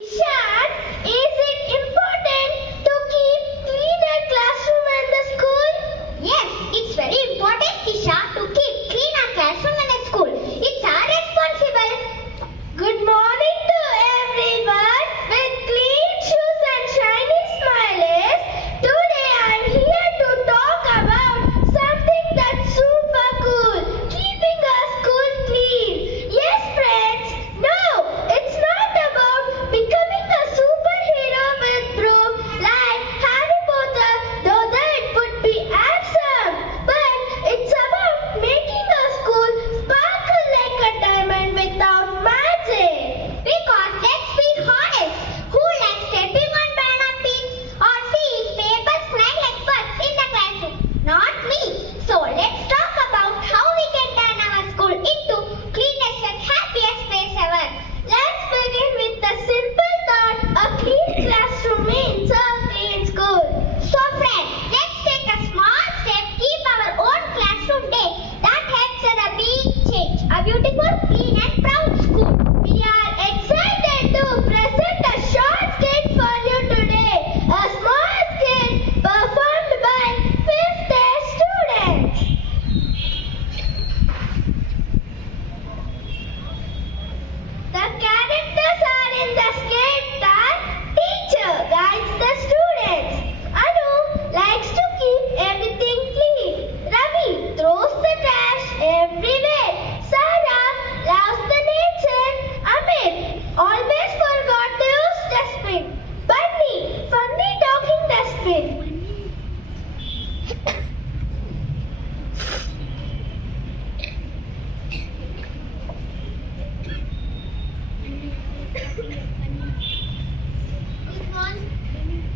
Ishan, is it important to keep clean a classroom and the school? Yes, it's very important, Isha, to keep clean our classroom and a school. It's our responsible. Good morning to everyone with clean shoes and shiny smiles. Today I'm here to talk about something that's super cool, keeping our school clean. Yes, friends, no, it's not about becoming a superhero with broom like Harry Potter, though that would be awesome. But it's about making our school sparkle like a diamond without magic. Because let's be honest, who likes stepping on banana peels or seeing papers fly like birds in the classroom? Not me. So let's talk about how we can turn our school into cleanest and happiest place ever. Let's begin with the simple thought: a clean classroom means a clean school. So friends, let's take a small step, keep our own classroom day. That helps in a big change. A beautiful, clean and proud school. We are excited to present a short skit for you today. A small skit performed by 5th day students. The characters are in the skit that teacher guides the students. Anu likes to keep everything clean. Ravi throws the trash everywhere. Sarah loves the nature. Amit always forgot to use dustbin. Bunny, funny talking dustbin.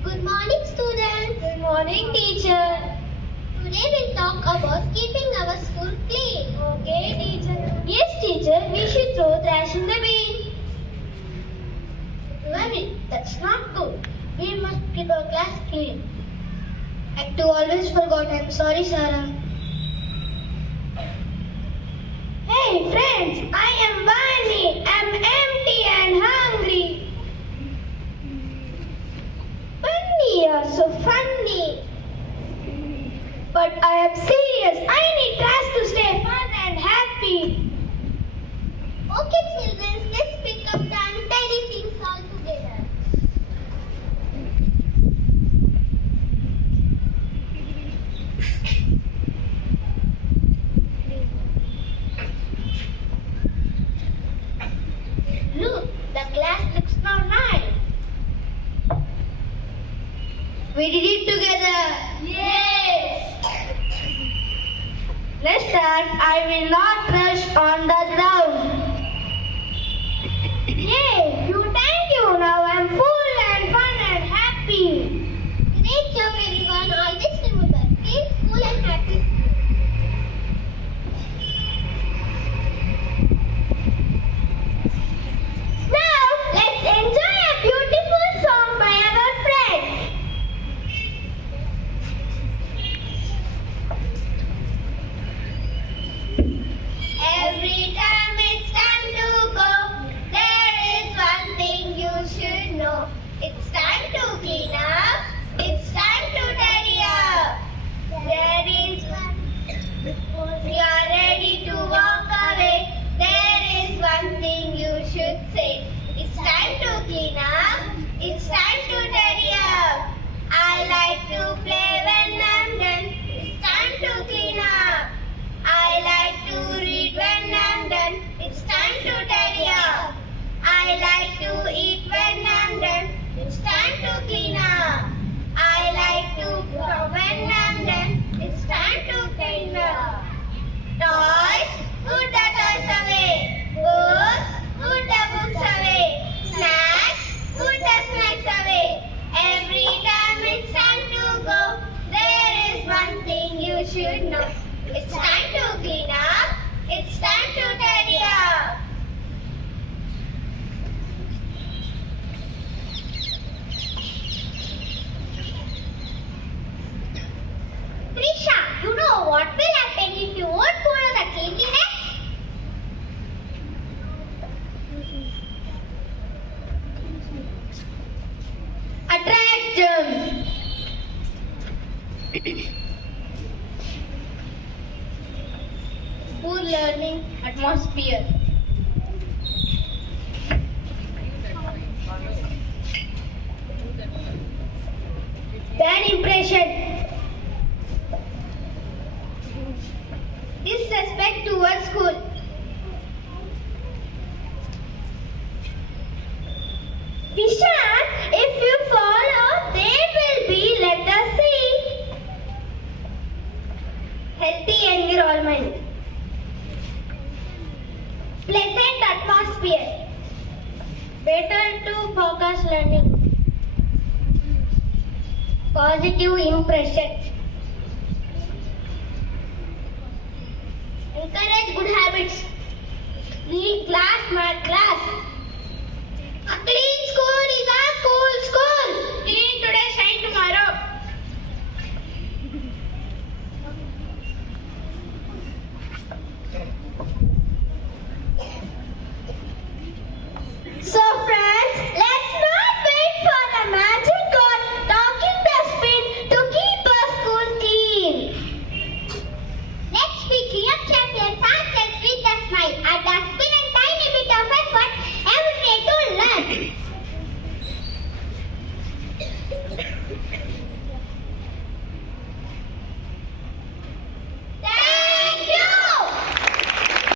Good morning, students. Good morning, teacher. Today we'll talk about keeping our school clean. Okay, teacher. Yes, teacher, we should throw trash in the bin. Ravi, that's not good. We must keep our class clean. I too always forgot. I'm sorry, Sarah. Hey, friends, I am Vani. I'm empty and hungry. Bunny, you're so funny. But I am serious. I need class to stay fun and happy. Okay, children, let's pick up the untidy things all together. Look, the class looks now nice. We did it together. Yes. Let's start. I will not rush on the ground. Yay! Thank you. Now I'm full and fun and happy. Great job, everyone. Always remember, stay cool and happy. Now let's enjoy a beautiful song by our friends. Every time it's time to go, there is one thing you should know. It's time to clean up. It's time to tidy up. There is we are ready to walk away. There is one thing you should say. It's time to clean up. It's time to tidy up. I like to play when I'm done. It's time to clean up. I like to read when I'm done. It's time to tidy up. I like to eat when I'm done. It's time to clean up. I like to draw when I'm done. It's time to clean up. Toys, put the toys away. Books, put the books away. Snacks, put the snacks away. Every time it's time to go, there is one thing you should know. It's time to clean up. It's time to tidy up. Attract germs. Poor learning atmosphere. Bad impression. Disrespect towards school. Vishan, if you follow, there will be, let us see, healthy environment, pleasant atmosphere, better to focus learning, positive impression, encourage good habits, read class